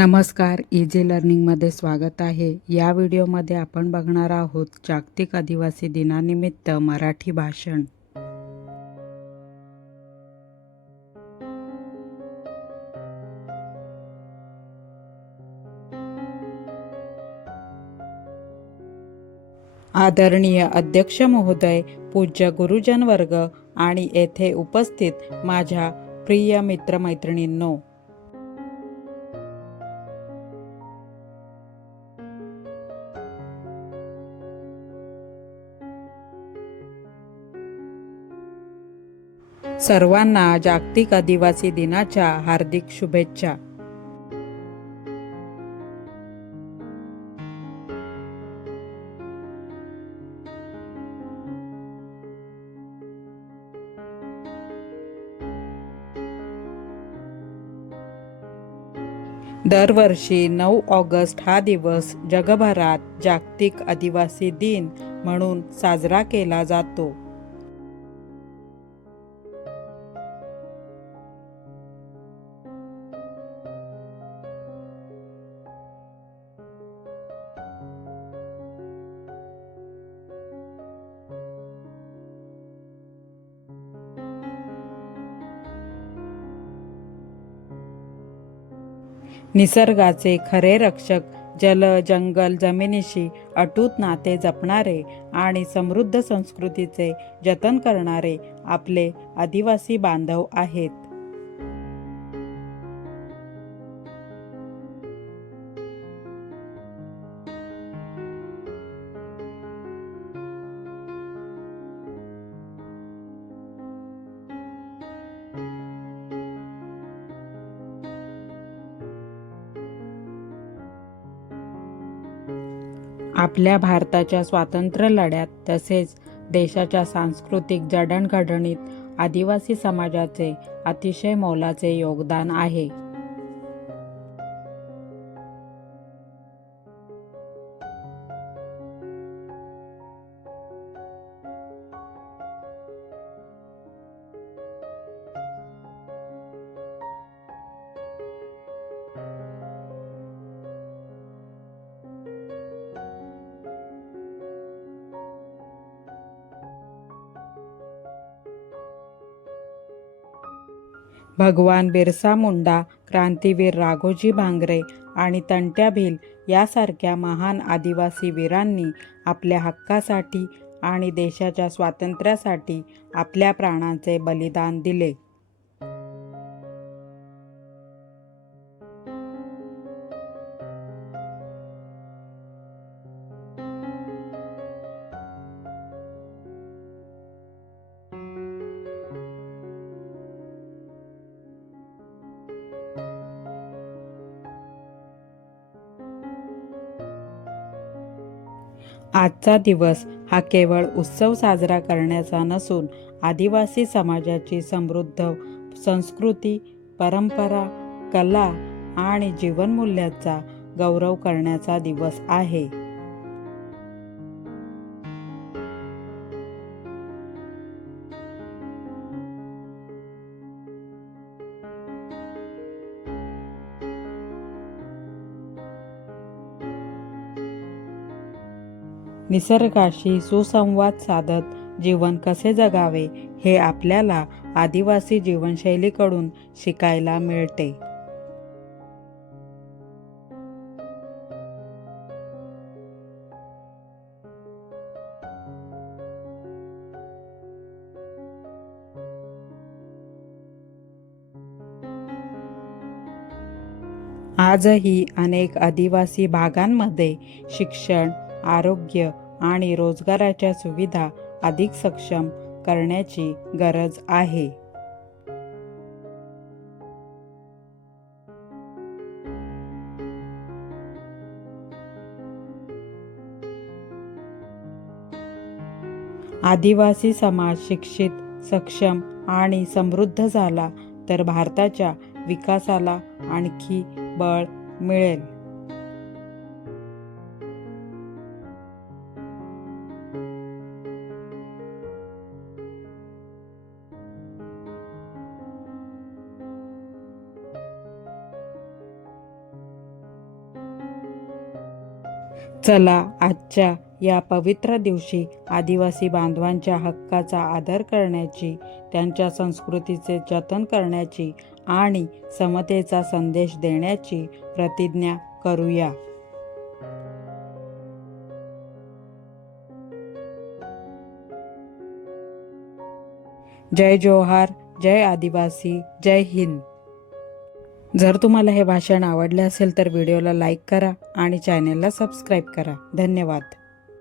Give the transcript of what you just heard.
नमस्कार, इझी लर्निंगमध्ये स्वागत आहे. या व्हिडिओमध्ये आपण बघणार आहोत जागतिक आदिवासी दिनानिमित्त मराठी भाषण. आदरणीय अध्यक्ष महोदय, पूज्य गुरुजन वर्ग आणि येथे उपस्थित माझ्या प्रिय मित्रमैत्रिणींनो, सर्वांना जागतिक आदिवासी दिनाच्या हार्दिक शुभेच्छा. दरवर्षी 9 ऑगस्ट हा दिवस जगभरात जागतिक आदिवासी दिन म्हणून साजरा केला जातो. निसर्गाचे खरे रक्षक, जल, जंगल, जमिनीशी अटूट नाते जपणारे आणि समृद्ध संस्कृतीचे जतन करणारे आपले आदिवासी बांधव आहेत. आपल्या भारताच्या स्वातंत्र्य लढ्यात तसेच देशाच्या सांस्कृतिक जडणघडणीत आदिवासी समाजाचे अतिशय मोलाचे योगदान आहे. भगवान बिरसा मुंडा, क्रांतीवीर राघोजी भांगरे आणि तंट्या भील यासारख्या महान आदिवासी वीरांनी आपल्या हक्कासाठी आणि देशाच्या स्वातंत्र्यासाठी आपल्या प्राणांचे बलिदान दिले. आजचा दिवस हा केवळ उत्सव साजरा करण्याचा नसून आदिवासी समाजाची समृद्ध संस्कृती, परंपरा, कला आणि जीवनमूल्यांचा गौरव करण्याचा दिवस आहे. निसर्गाशी सुसंवाद साधत जीवन कसे जगावे हे आपल्याला आदिवासी जीवनशैलीकडून शिकायला मिळते. आजही अनेक आदिवासी भागांमध्ये शिक्षण, आरोग्य आणि रोजगाराच्या सुविधा अधिक सक्षम करण्याची गरज आहे. आदिवासी समाज शिक्षित, सक्षम आणि समृद्ध झाला तर भारताच्या विकासाला आणखी बळ मिळेल. चला आजच्या या पवित्र दिवशी आदिवासी बांधवांच्या हक्काचा आदर करण्याची, त्यांच्या संस्कृतीचे जतन करण्याची आणि समतेचा संदेश देण्याची प्रतिज्ञा करूया. जय जोहार, जय आदिवासी, जय हिंद. जर तुम्हाला हे भाषण आवडले असेल तर व्हिडिओला लाईक करा आणि चॅनेलला सबस्क्राईब करा. धन्यवाद.